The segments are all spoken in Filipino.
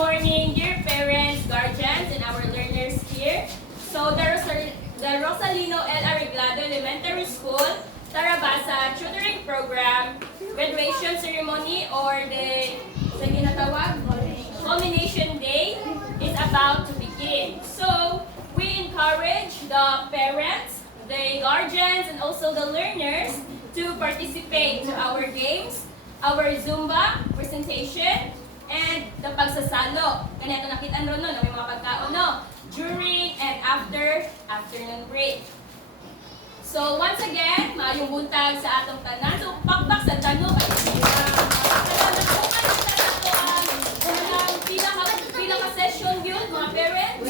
morning, dear parents, guardians, and our learners here. So, the Rosalino L. Arreglado Elementary School, Tarabasa Tutoring Program, graduation ceremony or the culmination day is about to begin. So, we encourage the parents, the guardians, and also the learners to participate to our games, our Zumba presentation, and the pagsasalo. Ganito nakita nyo na may mga pagkaon during and after afternoon break. So once again, maayong buntag sa atong tanan. So pakpak sa tanong pinaka session yun mga parents.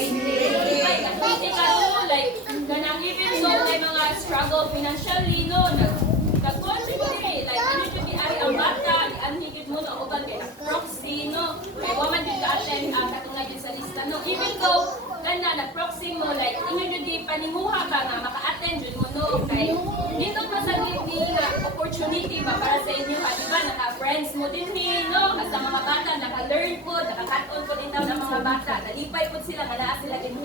Like ganang even so may mga struggle financially nag-contribute like ano yung di-ari ang bata, di-anhigit mo na uban kay nag-proxy kaya waman din ka-attend katong nga sa lista even though nag-proxy mo like inyo yung di panimuha ba nga maka-attend yun mo kay dito masaglit ni opportunity ba para sa inyo diba naka-friends mo din kasi mga bata naka-learn po, naka-cut-on po din daw ng mga bata, nalipay po sila, kalaa sila din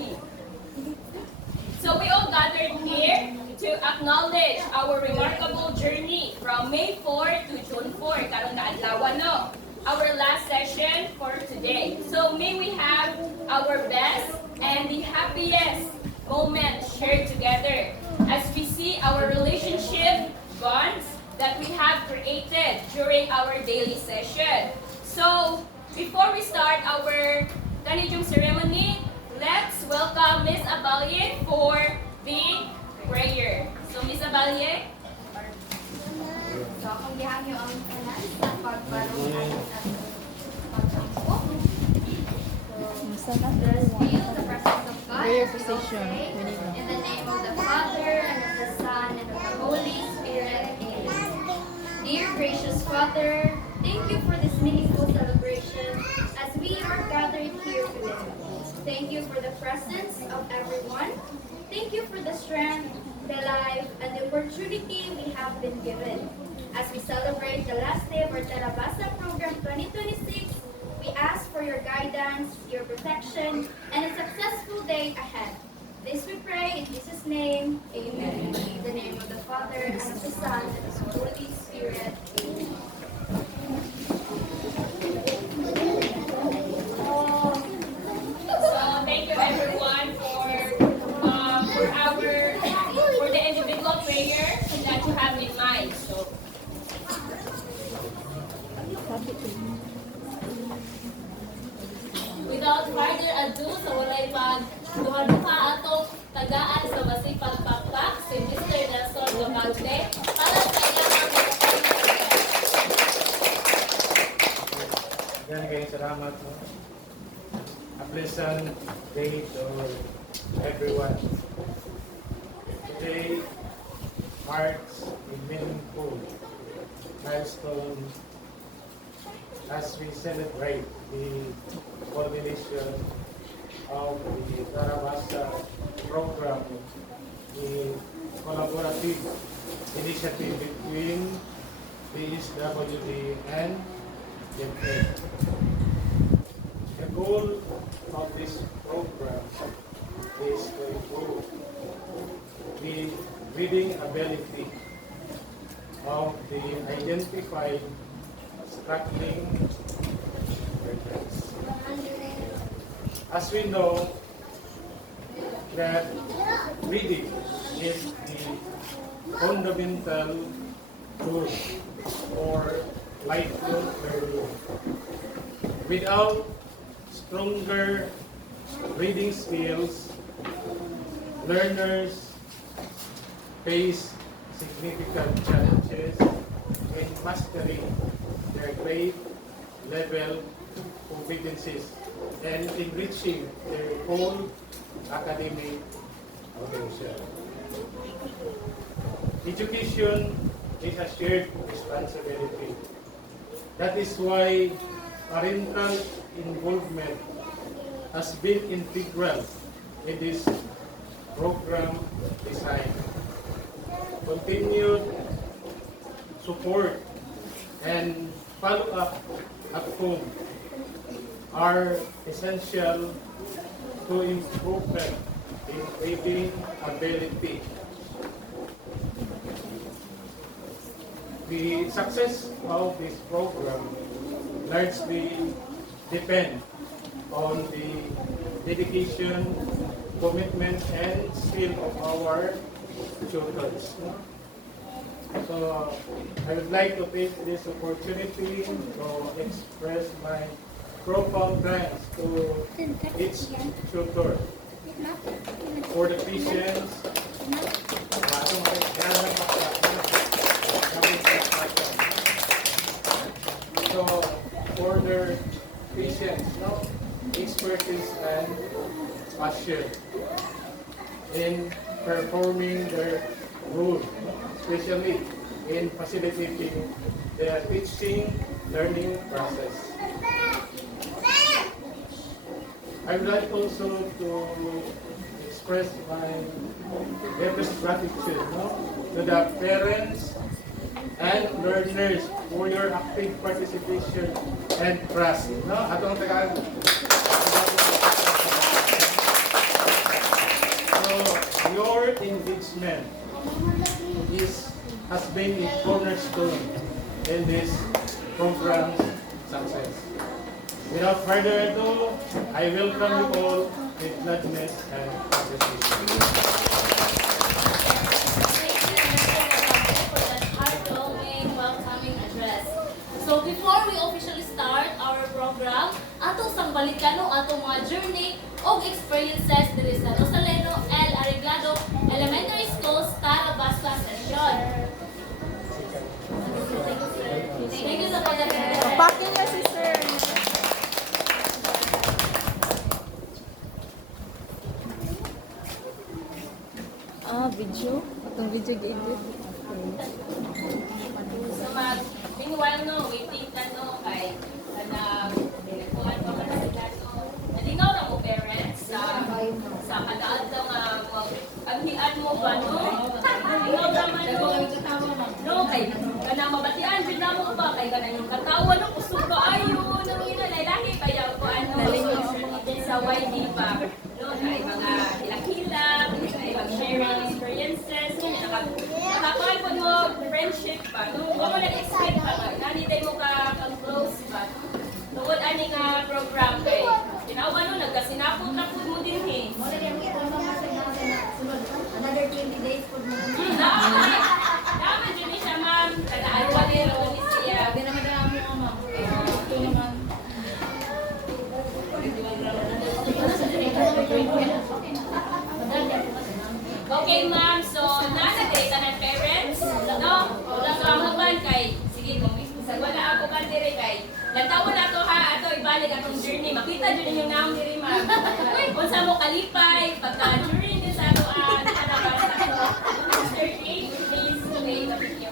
So we all gathered here to acknowledge our remarkable journey from May 4 to June 4, karon na adlaw our last session for today. So may we have our best and the happiest moments shared together as we see our relationship bonds that we have created during our daily session. So before we start our kanijong ceremony, let's welcome Miss Abalye for the prayer. So, Miss Abalye. So, akong gihangyo ang tanan sa pagbarong ating pagtampo. So, let's feel the presence of God. Prayer position. In the name of the Father, and of the Son, and of the Holy Spirit. Amen. Dear gracious Father, thank you for this meaningful celebration as we are gathered here today. Thank you for the presence of everyone. Thank you for the strength, the life, and the opportunity we have been given. As we celebrate the last day of our Tarabasa Program 2026, we ask for your guidance, your protection, and a successful day ahead. This we pray in Jesus' name. Amen. In the name of the Father, and of the Son, and of the Holy Spirit. Amen. Thank you everyone for the individual prayers that you have in mind. So, without further ado, sa walay duha atong tagaan sa masipag pakpak si Mr. Nelson Locante para sa iyang Yan guys, salamat po. A pleasant day to everyone. Today marks a meaningful milestone as we celebrate the culmination of the Tarabasa program, the collaborative initiative between the SWD and GEPNET. The goal of this program is to improve the reading ability of the identified struggling persons. As we know that reading is the fundamental tool for lifelong learning. Without stronger reading skills, learners face significant challenges in mastering their grade level competencies and enriching their whole academic potential. Education is a shared responsibility. That is why parental involvement has been integral in this program design. Continued support and follow-up at home are essential to improvement in reading ability. The success of this program largely depend on the dedication, commitment, and skill of our tutors. So I would like to take this opportunity to express my profound thanks to each tutor for the patience, so for their patience, expertise, and passion in performing their role, especially in facilitating the teaching learning process. I would like also to express my deepest gratitude to the parents and learners for your active participation and trust. Atong Tagalog. So, your engagement has been a cornerstone in this program's success. Without further ado, I welcome you all with gladness and appreciation. For that heartwarming, welcoming address. So before we officially start our program, ato sang balikan no ato mga journey o experiences diri sa Rosaleno L. Arreglado Elementary School, Tara Basca Session. Thank you sa pagdating. Packing niya si sir. Video? Itong video ga-edit. So meanwhile waiting ka kay pinagkuhan pa man sila nalinaw na mo parents sa kadaad daw nga agnian mo ba linaw naman kay kanang mabatian jud namo ba kay kanang yung katawa kusog kaayo nang lalaki kaya ko sa YD ba kay mga hila-hila kay mag-sharing experiences nakakuha po mo friendship pa kung mo nag-expect pa nanitay mo ka-close pa tungkol ani nga program kay tinawa nagkasinapot-napot mo din Another 20 days for mo. Daman din siya ma'am taga-alwalero ni siya Okay ma'am, so nanagay tanan parents, so ang hagban kay, sige kung wala ako ka diri kay, lantaw na to ha, ato ibalik atong journey, makita dyan yung naam diri ma'am. Kung sa mo kalipay, pagka during din sa ato, nakalabas ako, Mr. K, please play the video.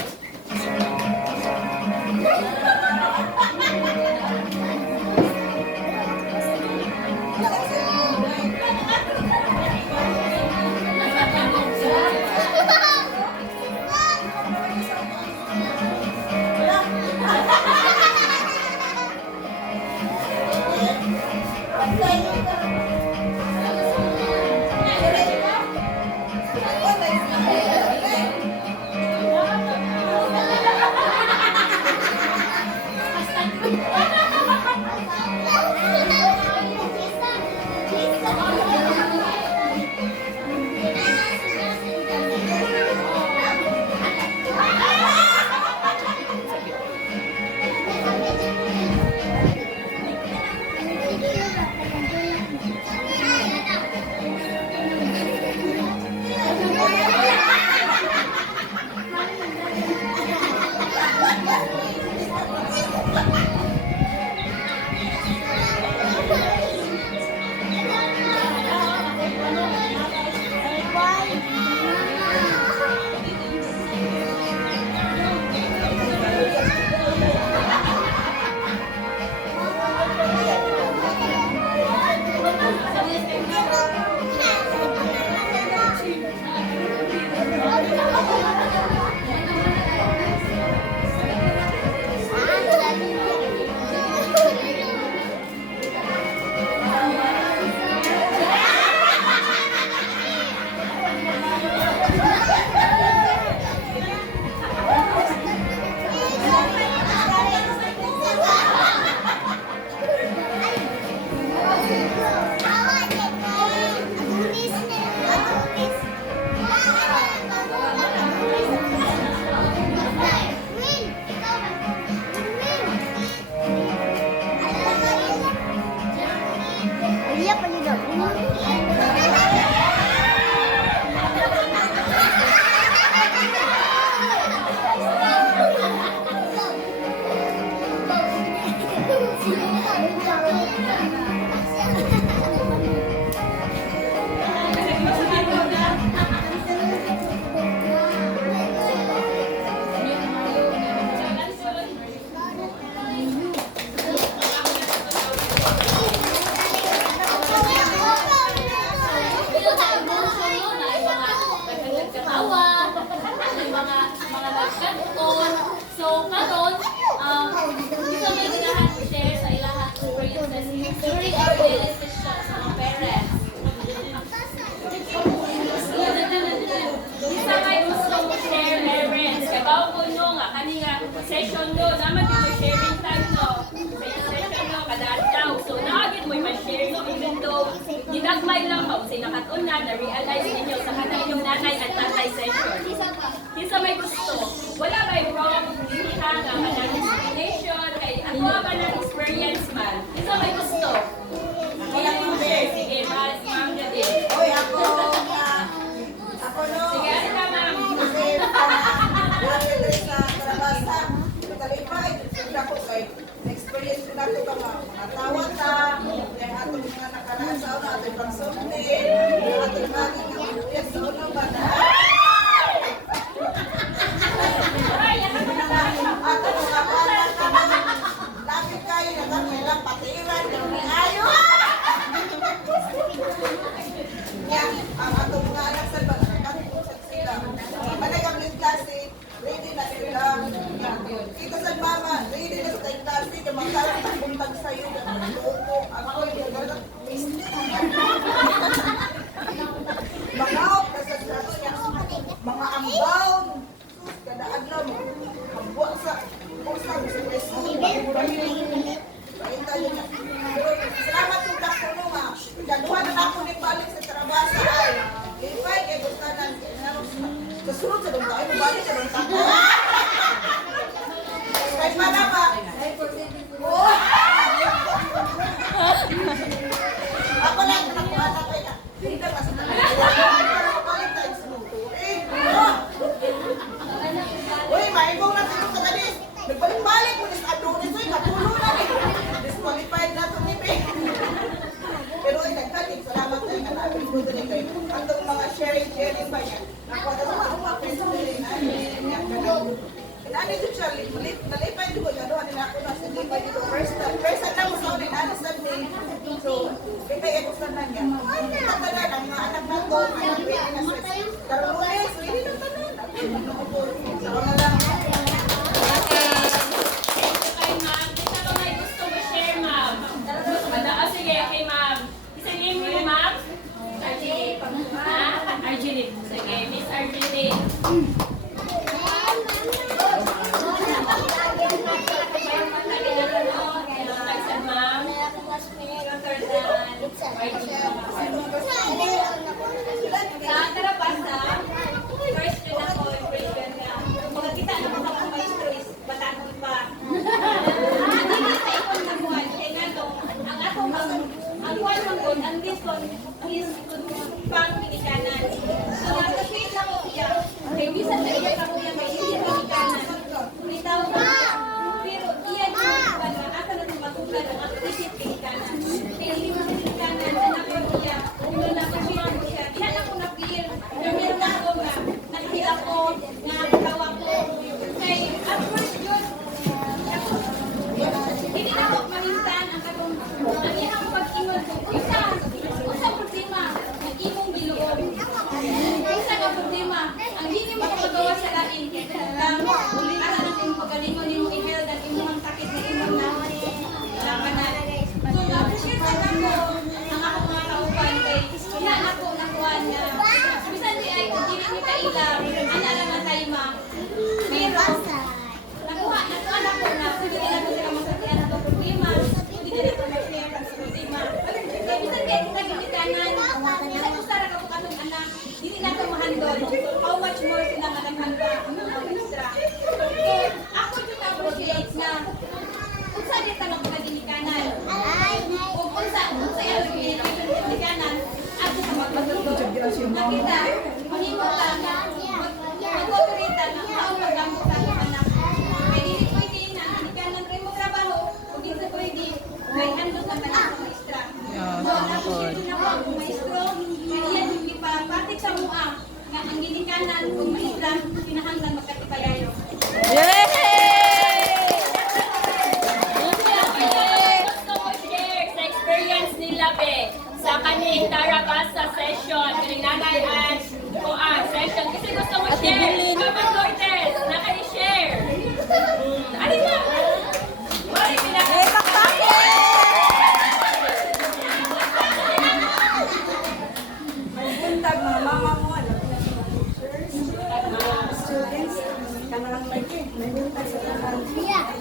So, karon, isa may ganahan share sa ilahan experiences during our daily session sa mga parents. Isa may gusto mo share, parents. Kabaw ko no nga, kanina session no, naman yung sharing time no. Sa session no, kada daw. So, nakagit mo yung share no, even though ginagmay lang mo, sinakatuna, na-realize ninyo sa kanang yung nanay at tatay session. Isa may gusto. Wala ba yung wrong diniha nga kanang explanation, kay ako ba ng experience man. Isa may gusto. Kaya yung share, sige, ma'am Jadine. Hoy, ako no. Sige, ano ka ma'am? Kasi dati rin sa Karabasa, natalipay, sila ko kay experience ko na ito ka mga tawag ta, yung atong mga nakaraan sa una, atong pang-sumti, atong mga yes, sa una ba na? Atong mga bala ka na, lapit kayo na kami lang patiran, yung may ayo. Yan, ang atong mga anak sa bala, nakatipusat sila. Managang ng klase, ready na sila. Ito sa mama, ready na sa klase, kamakaroon ng buntag sa'yo. Ako yung nagalang Mangaot na sa klase niya. Mga ambaon. Kada adlaw mo. Ambuak sa usang sa preso. Painta yun na. Pero salamat yung dako no nga. Gaduhan na ako ni balik sa Karabasa ay. Lipay kay Gustanan. Kasunod sa doon tayo. Balik sa doon tayo. Kahit mana pa. Ako lang nakuha na kayo. Hindi ka mas balik tayo sa muto. Uy, maigong na sino sa galis. Nagbalik-balik mo sa adonis. Uy, natulo na eh. Disqualified na ito ni Pei. Pero ay nagkating. Salamat tayo na namin ko din kayo. Ang mga sharing ba yan? Nakuha na sa mga friends ko rin. Inani dito siya, nalipay dito. Gaduhan nila ako na sa lipay dito. First time lang mo sa ulit. Ano sa day. So, lipay ako sa nanya. Tatanan, ang mga anak na to. Karulis, hindi na tanan. So, na lang. Okay, ma'am. Isa ba may gusto mo share, ma'am? Sige, okay, ma'am. Isang name mo, ma'am? Arjili. Ha? Arjili. Sige, Miss Arjili. Sa Karabasa, first yun ako, impression na makakita na mga maestro is batang pa. Hindi na sa ikon na buwan, kaya nga to, ang atong ang buwan ng buwan, ang discon is pang pinikanan. So, nakasweet lang ko siya. Kaya bisan na iya ka kuya, may hindi pinikanan. Nitaw ka siya. Pero iya yung pinikanan, ako na itong matugan ang ako isip pinikanan. Kaya hindi mo pinikanan, anak ko siya. Yung nakasweet ko siya. Diyan ako na-feel. Meron ako nga, nakikita ko, nga tawa ko. Kaya, at first yun, hindi na ako mamintan ang katong, ang ihang pag-ingon ko. Usa problema, ang imong biluog. Isa ka problema, ang hindi mo kapagawa sa lain. Ara na yung pagalingon ni mo i-held at imong sakit na imong labanan. So, na-appreciate sa ako, ang ako mga kauban kay, yan ako nakuha na, bisan di ay kung hindi ni kaila, anala nga tayo ma. Pero, nakuha na ko na, pwede na ko sila masakihan ang problema, pwede na ko mag-share ang problema. Kaya bisan kaya kung nagimitanan, bisan kung sarang ako katong anak, hindi na ito mahandol. How much more sila managhandol ang mga extra. So, ako yung appreciate na, kung saan yung tanong na ginikanan, o kung saan yung education Nakita, mahimo ka na mag-operate na ang paggamot sa anak. Kaya hindi pwede na hindi ka nang rin mo trabaho, kung hindi pwede, may handog ang tanan sa maestra. So, appreciate na po ang maestro, kaya yan yung ipapatik sa mua, nga ang ginikanan kung maestra, pinahanglan magkatipalayo. Gusto ko share sa experience nila be sa kaning Tarabasa session, kaning nanay at kuan session. Kasi gusto ko share. Come on, Lourdes, naka-share. Ano na? Wala Buntag mga mama mo, alam mo na sa mga teachers, mga students, kanang may buntag sa kanang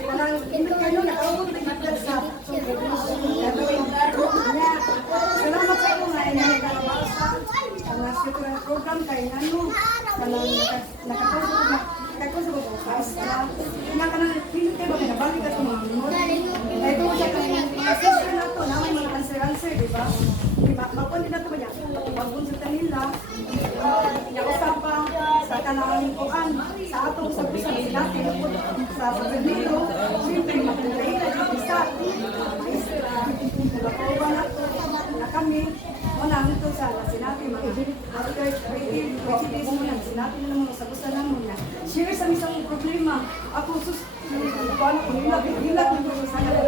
kanang hindi kayo nakawag na buntag sa gagawin laro niya. Salamat sa ako nga inay Tarabasa, kanang security program kay nano, kanang nakakusog ko basta. Kanang hindi kayo ba nabalik ka sa mga minod. Kaya ito siya kanang session na to, naman mga answer, di ba? Magpundi na ito ba niya? Magbunsutan nila, nausapang sa kanang kuan, sa atong sa natin, sa pagdilo, siyempre magpunday na yung isa. Nagpauba na ito, na kami, muna nito sa sinabi, mga after 20 days muna, sinabi na mga sagusan na muna. Share sa isang problema, ako paano kung hilat nito sa kanila.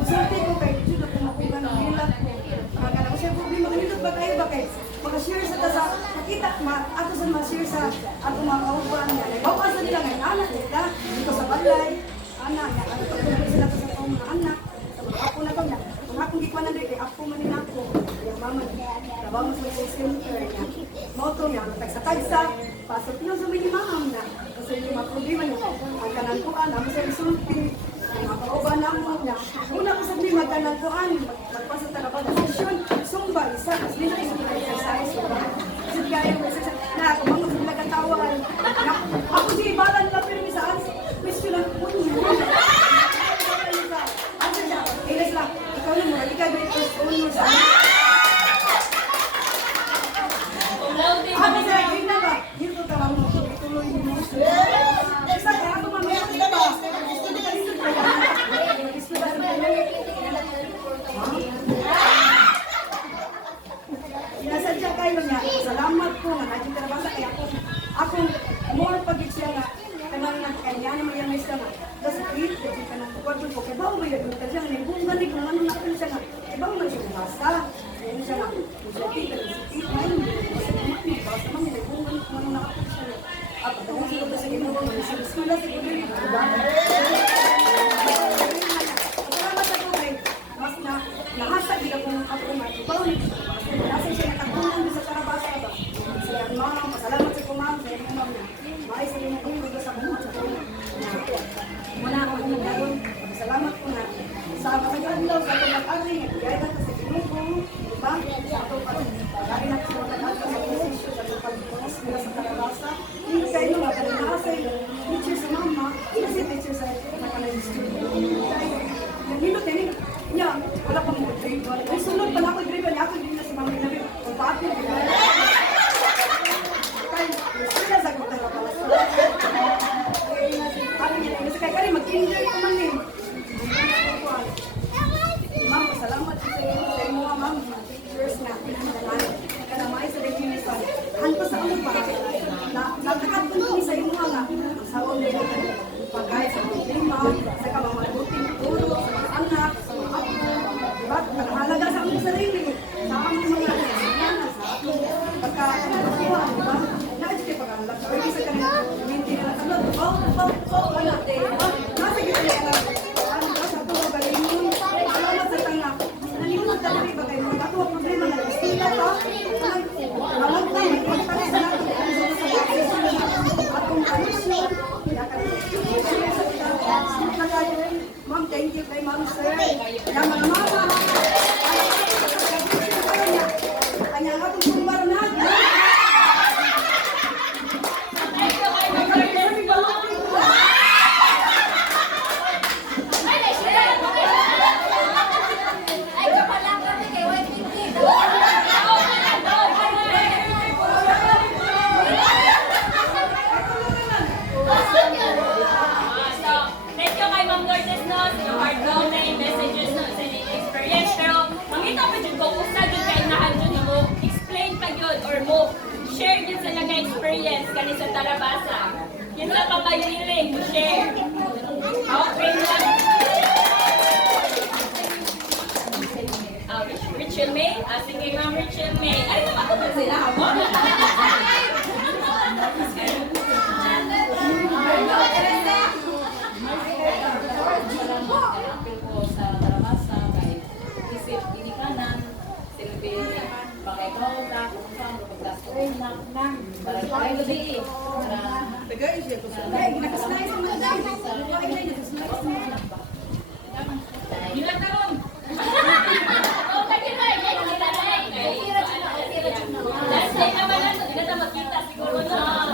Usapin ko kay Jude, kung makuha ng hilat ko. Magkana ko siya problema, kanilot ba kayo ba kayo? Maka-share sa tasa, nakita, ato sa ma-share sa ato mga kaupuan niya. Bawas na nila ngayon, anak nila, dito sa balay, anak niya, ano pagtuloy sila sa mga anak, sa mga apo na to niya. Kung akong gikwa na rin, kay apo man nila ako, yung mama niya, trabaho mo sa center niya. Moto niya, tagsa-tagsa, pasok niyo sa mga maham na. Kasi yung mga problema niya, ang kanantuan, ang sa isulti, ang mga kauban na mo niya. Una ko sabihin, magkanantuan, magpasa talaga na session, Zumba, isa, kasi nila yung exercise, kasi kaya yung exercise, na ako mga nagkatawan, ako si Ibalan lang, pero may saan, question lang po niya. Ano siya, ilas lang, ikaw na mo, ikaw na ito, mo sa ano siya, yun na ba? Yun ko tawag mo, ituloy mo. Isa, kaya ako mamaya, sila ba? Nasadya kayo niya, salamat po nga, nadyo Tarabasa kaya ako more pagit siya nga, kanang nagkanya naman yung may nga, tapos create, kasi kanang kwarto ko, kaya ba may yun ka siya, nga nang balik, nang ano natin siya nga, kaya ba may siya basta, kaya siya nga, musuki, kasi ngayon, kasi kumakni, basta man, may balik, nang ano natin siya nga, at pagkakong sila ba sa ginoo, may sa skula, sa ginoo, salamat sa tubig, mas na, nahasag, hindi ako matubaw, kasi siya nakatulong sa Tarabasa ba? Siya ma'am, pasalamat sa kumam, sa inyo ma'am na. Maay sa inyo kung gusto sa kumam. Muna ako nagdagon. Salamat po na. Sa matagalaw, sa itong mag-ari, nagkaya na sa Kinuko, diba? Sa itong pag-ari na sa pag-ari sa posisyon, sa itong pag-iwas nila sa Tarabasa. Hindi kayo nga, kaya nakasay, teacher sa mama, kasi teacher sa nakalagay studio. Nandito, tinig, niya, wala pang mag-grade. Ay, sunod pala ako grade, wala ako din na si mama namin. Kung paati, sila sagot na pala sa ano niya, kasi kaya mag-enjoy ko man eh. Ma'am, pasalamat sa inyo, sa inyo mga ma'am, mga teachers na kanamay sa definition. Hanto sa ano pa, nakakatun ko sa inyo nga, sa online pagkaya sa problema, sa kamamaluting turo, sa mga anak, sa mga apo, diba? Nakahalaga sa aming sarili, sa aming mga sa ating pagkakakuha, diba? Naadyo kayo pag-alag, or isa ka na, hindi na nakalot, wala, diba? Nasa kita na ano ba, sa ito, galingon, salamat sa tanga, nalimot na rin ba kayo, magkatuwa problema na, istila pa, malang tayo, magpapag sa natin, atong kamisyon, Ma'am, thank you kay Ma'am Sir. Kaya mga mama, kanya nga itong kumbaro na. Ay, kapala kami kay White Pinky. Kinsa pa kayo willing to share? Okay lang. Rachel May? Sige, Ma'am Rachel May. Ay, naman ba sila? Apil ko sa Tarabasa kay isip ginikanan silbi pangikaw ta kung saan magpagdastoy na para tayo di para Tagay siya ko sa Gila taron. Last day naman lang, hindi na makita siguro na.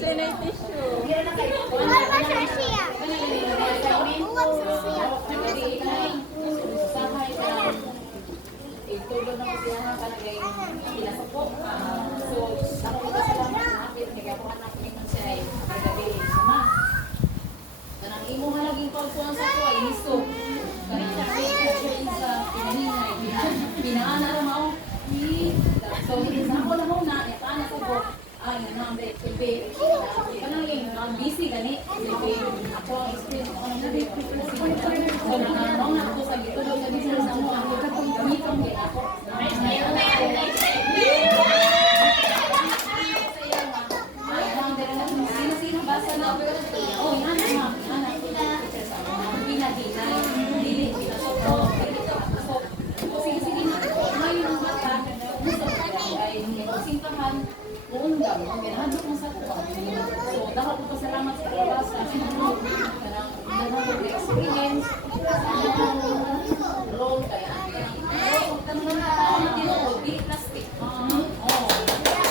Sinay tissue. Itulo na kasi ang kanagay pinasapok. So, ako kasalamat sa akin, kaya ako anak ni siya ay magabi sama. Kanang imo nga laging pagkuhan sa ko ay iso. Kaya siya sa pinahinay. Pinaana na mao. So, sa ako na muna, itaan ako ko. Ay, naman, bebe. Kanang yung busy gani. Bebe, ako ang experience ko ng bebe. So, nakanaw na ako sa gito. Doon sa business na mo, ako katong gamiton din ako. Sino basa na? Oh, inana, ma'am. Inana. Pinahinay. Dili, pinasok. Sige. Ngayon ang mata. Gusto ay simplahan. Uundang, ang ginahadok mo sa kuha. So, dahil ko pasalamat sa Tarabasa. Kanang experience. Role kaya. Tanong na tao na tinuod, di plastic. Oo.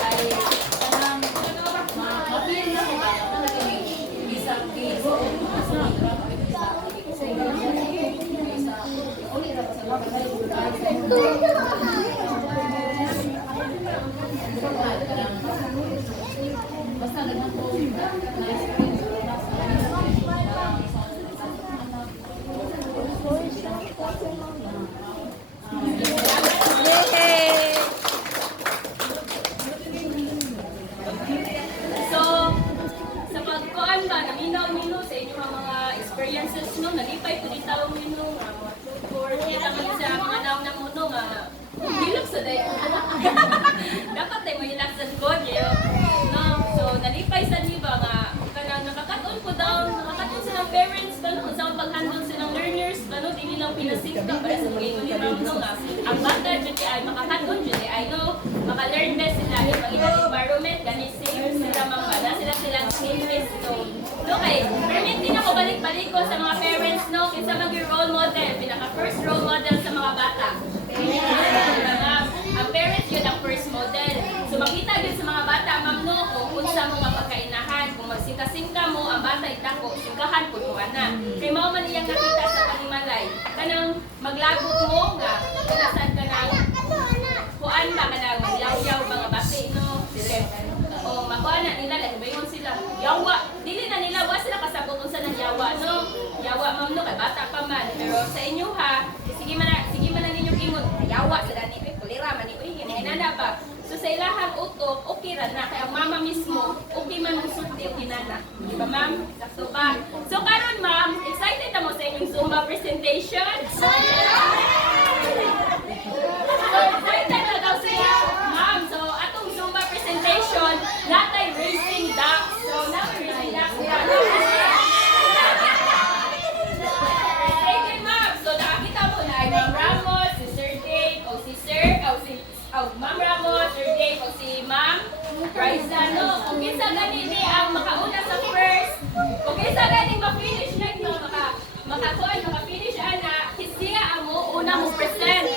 Ay, kanang mapil na ko ba? Talaga may isang piso. Uli na pasalamat. Basta ganun po, na-experience ko na sa So, sa pagkuhan ba, naminaw-minaw sa inyong mga experiences no, nalipay ko din tawag nino, mga tour, kita mo sa mga naong na muno, nga, hilak sa dayo. Dapat tayo mahilak sa God, no? So, nalipay sa niba nga, kanang nakakaton ko daw, nakakaton silang parents, kung saan pag-handle silang learners, di nilang pinasikta para sa mga ito ni Ramno nga, ang bata dyan ay makakaton dyan ay no, maka-learn best sila, yung mga environment, ganit safe sila, mga sila silang safest zone. No, kay, permit din ako balik-balik ko sa mga parents, no, kinsa mag-role model, pinaka-first role model sa mga bata. Ang parents yun ang first model. So makita yun sa mga bata, ma'am no, kung unsa mo nga pagkainahan, kung magsingka-singka mo, ang bata itako, singkahan po mo ana. Kaya mao man iyang nakita sa panimalay. Kanang maglagot mo nga, kanasan ka na, kuan ba ka na, magyaw-yaw mga basi, no? O makuha na nila, lahibayon sila. Yawa, dili na nila, wa sila kasabot unsa ng yawa, no? Yawa, ma'am no, kay bata pa man. Pero sa inyo ha, sige man na ninyong ingon, yawa sila ni kulira man ni uy, hinana ba? So sa ilahang utok, okay ra na kay ang mama mismo, okay man ang sulti o hinana. Di ba ma'am? Sakto ba? So karon ma'am, excited na mo sa inyong Zumba presentation? So excited na daw sila. Ma'am, so atong Zumba presentation, natay racing ducks. So now racing ducks. Excited ma'am. So nakakita mo na ay Ma'am Ramos, si Sir Dave, o si Sir, o si Ma'am Ramos, Sir Dave, o si Ma'am Raisa, no? Kung kinsa gani ni ang makauna sa first, kung kinsa gani ma-finish na ito, maka-finish ana, kisiya ang mo, una mo present.